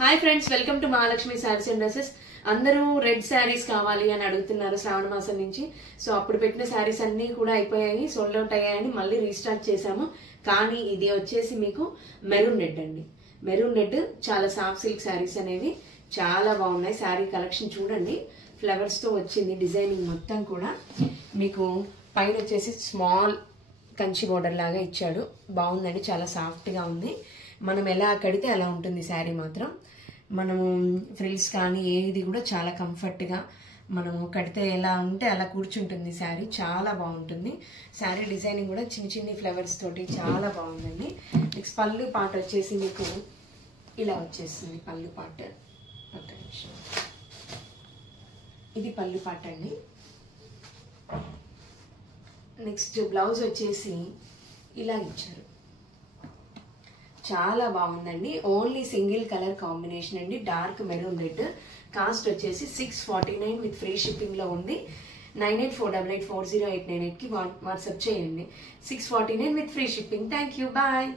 Hi friends, welcome to Mahalakshmi saris and dresses. అందరూ red saris కావాలి అని అడుగుతున్నారు శ్రావణ మాసం నుంచి. సో అప్పుడు పెట్టిన శారీస్ అన్ని కూడా అయిపోయాయి, సోల్డ్ అవుట్ అయ్యాయని మళ్ళీ రీస్టార్ట్ చేశాము. కానీ ఇది వచ్చేసి మీకు మెరూన్ రెడ్ అండి. మెరూన్ రెడ్ చాలా సాఫ్ట్ సిల్క్ శారీస్ అనేవి చాలా బాగున్నాయి. శారీ కలెక్షన్ చూడండి, ఫ్లవర్స్ తో వచ్చింది డిజైనింగ్ మొత్తం కూడా. మీకు పైన వచ్చేసి స్మాల్ కంచి బోర్డర్ లాగా ఇచ్చాడు, బాగుందండి, చాలా సాఫ్ట్ గా ఉంది. మనం ఎలా కడితే అలా ఉంటుంది శారీ మాత్రం. మనము ఫ్రిల్స్ కానీ ఏది కూడా చాలా కంఫర్ట్గా మనము కడితే ఎలా ఉంటే అలా కూర్చుంటుంది శారీ, చాలా బాగుంటుంది. శారీ డిజైనింగ్ కూడా చిన్న చిన్ని ఫ్లవర్స్ తోటి చాలా బాగుందండి. నెక్స్ట్ పళ్ళు పాట వచ్చేసి మీకు ఇలా వచ్చేస్తుంది. పళ్ళు పాట ఇది పళ్ళు పాట అండి. నెక్స్ట్ బ్లౌజ్ వచ్చేసి ఇలా ఇచ్చారు, చాలా బాగుందండి. ఓన్లీ సింగిల్ కలర్ కాంబినేషన్ అండి, డార్క్ మెరూన్ రెడ్. కాస్ట్ వచ్చేసి 649 విత్ ఫ్రీ షిప్పింగ్ లో ఉంది. 9848840898కి వాట్సాప్ చేయండి. 649 with free shipping. Thank you, bye.